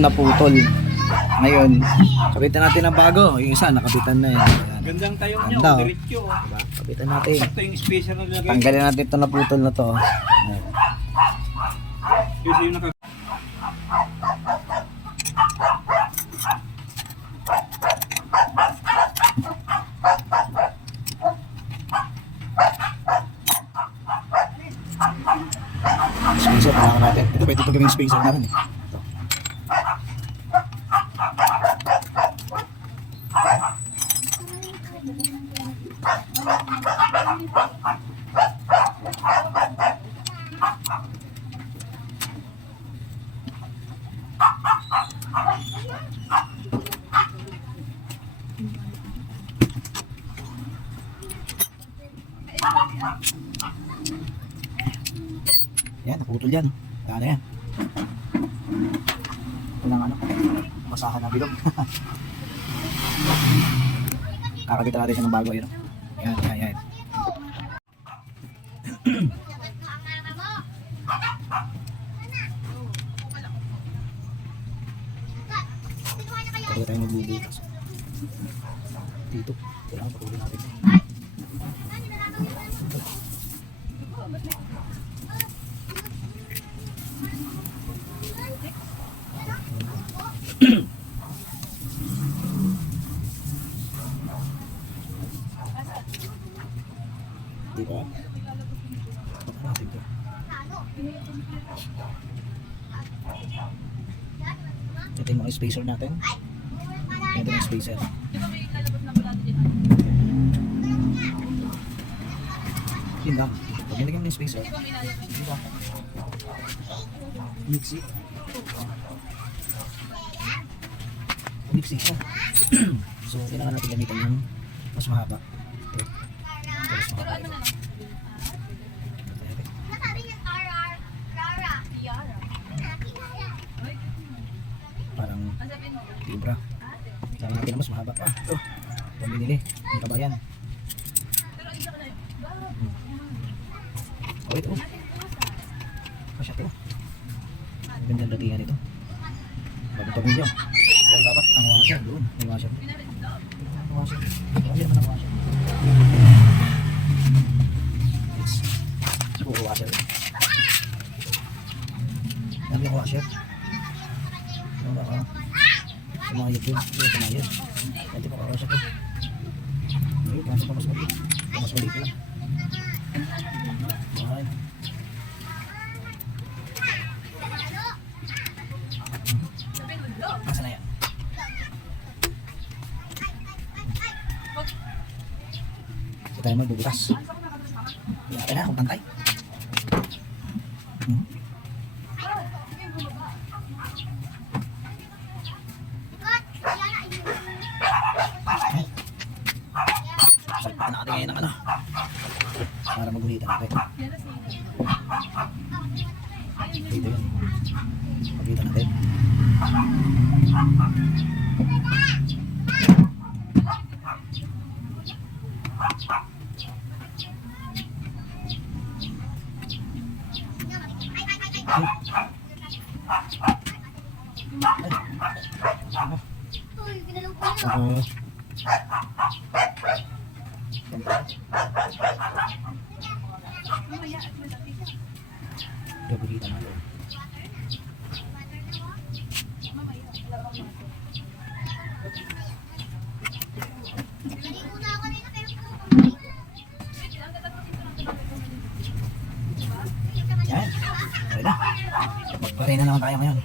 naputol. Ngayon, kapitan natin ang bago. Yung isa, nakapitan na yan. Gandang tayo niya, Ganda, oh. diretso. Diba? Kapitan natin. Sakto yung spacer na nilagay. Tanggalin natin ito naputol na to. Ayan. Kasi yung naka... Spacer, kailangan natin. Ito pwede ito gawing spacer natin eh. Yan, naputol yan. Kaya na yan. Kailangan ano, masahan na bilog. Kakabitan natin siya ng bago. Yan, yan, yan, yan. Kaya tayo magbubutas. Dito, kailangan patuloy natin. Dito ah. Natin to. Ito yung mga spacer natin. Ito yung spacer. Yun lang. Pag nilagyan mo yung spacer, diba? Mixi. Mixi siya. So, kailangan natin gamitin yung mas mahaba. Ito. Ito mas mahaba. Parang tibra. Kailangan natin mas mahaba pa. Ito. Ito ang binili. Yung kabayan. Oh, ito. Masya ito. Ang ganda ang datingan ito. Bago ito video. Pero dapat ang washer doon. May washer. Ang washer. Hindi naman ang washer. Yes. Siguro washer. Dami ang washer. Sa mga YouTube. Hindi na pinayad. Hindi pa washer ito. Ayun, kasi pa mas maliit. Mas maliit lang. Alright. Asa na yan? Ito tayo magbubutas. Kailangan akong pantay. Salpakan natin ngayon ng ano para magulitan natin. Dito yun. Pagkita natin. Pagkita natin. Yan. Okay na. Magparay na naman tayo ngayon.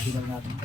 Sisigal natin.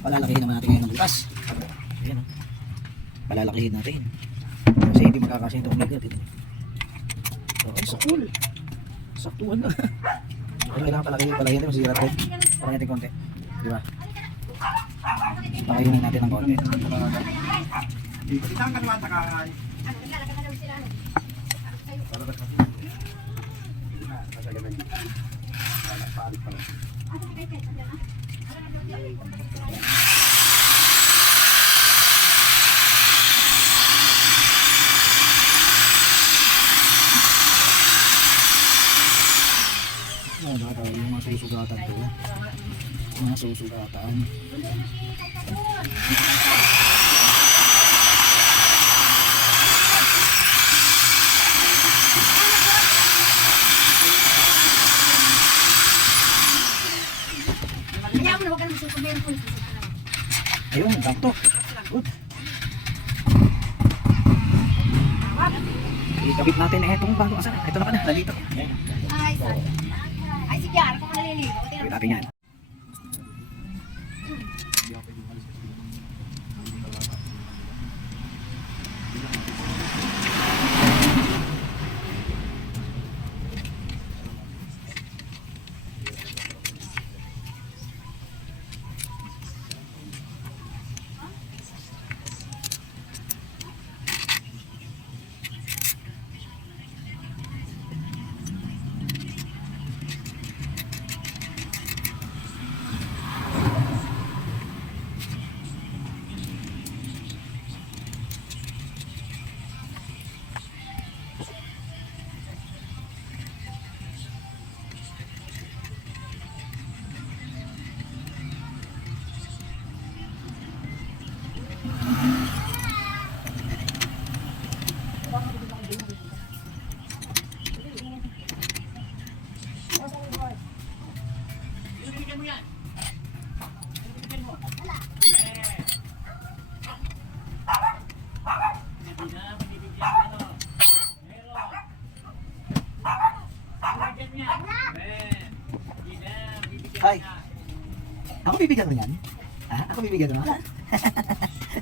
Palalakihin naman natin ngayon ng bukas. Ayan o. Palalakihin natin. Kasi hindi magkakasya itong bigat. So, ay, sakul. Saktuan na. Ay, kailangan palakihin natin. Masira ito. Parang natin konti. Di ba? Pakayunin natin ng konti. Isang kalwata ka. Oh, baka yung mga susugatan to. Mga susugatan. Ayun, sakto. Good. Ikabit natin itong bago. Asan? Ito na ka na. Nandito. Ay, sige, araw ko maliligo. Ikabit natin yan. Ay, ako bibigyan mo yan? Ha? Ako bibigyan mo?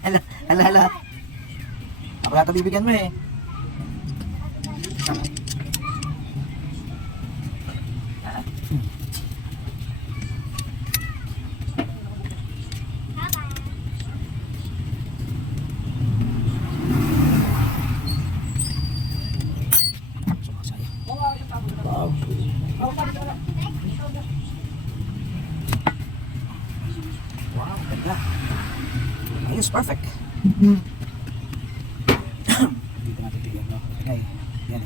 Hala, hala, hala. Ako yata bibigyan mo eh. is perfect. Dito natin tigyan, no? Okay, yan.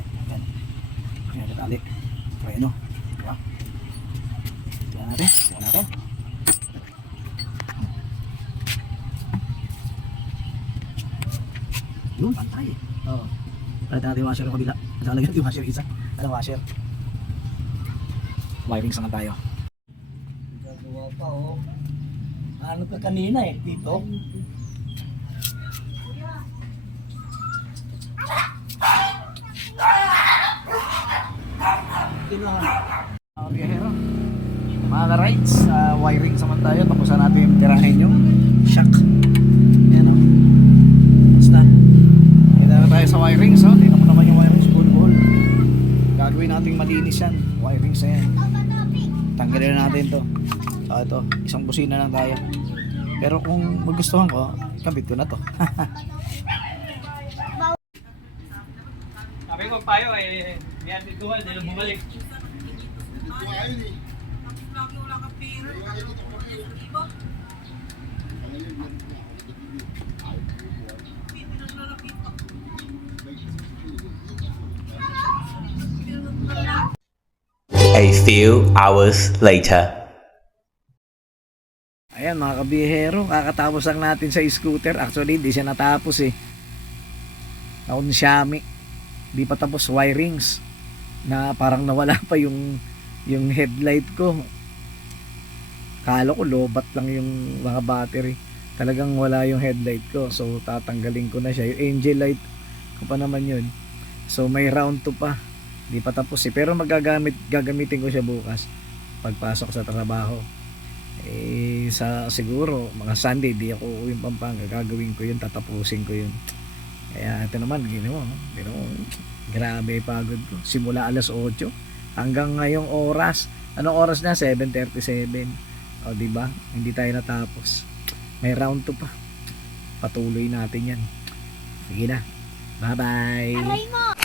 Yan na tali. Okay, ano? Diba? Tignan natin. Yun, pantay. Oo. Palitan natin yung washer yung kabila. Nakalagay natin yung washer isa. Anong washer? Wirings naman tayo. Gagawa pa oh. Ano ka kanina eh, dito? Mga biyahero, mga rides, wiring naman tayo. Tapos na natin tirahin yung shock. Yan o. Basta. Kita na tayo sa wirings. So. Tingnan mo naman yung wirings. Bull. Gagawin natin malinis yan. Wirings na yan. Tanggalin na natin to. So ito, isang busina lang tayo. Pero kung magustuhan ko, kabit ko na to. Sabi ko payo eh, may atituhan, hindi na bumalik. A few hours later. Ayan mga kabihero, kakatapos lang natin sa scooter. Actually, hindi siya natapos eh. Ako ng Xiaomi. Di pa tapos wirings. Na parang nawala pa yung headlight ko. Kala ko lobat lang yung mga battery. Talagang wala yung headlight ko. So tatanggalin ko na siya. Yung angel light ko pa naman yun. So may round 2 pa. Di pa tapos eh. Pero gagamitin ko siya bukas. Pagpasok sa trabaho. Eh sa siguro mga Sunday di ako uuwi Pampanga, gagawin ko yun, tatapusin ko yun. Kaya ito naman ginawa, grabe pagod ko simula alas 8 hanggang ngayong oras. Anong oras na? 7:37. O di ba? Hindi tayo natapos. May round 2 pa. Patuloy natin yan. Sige na. Bye bye.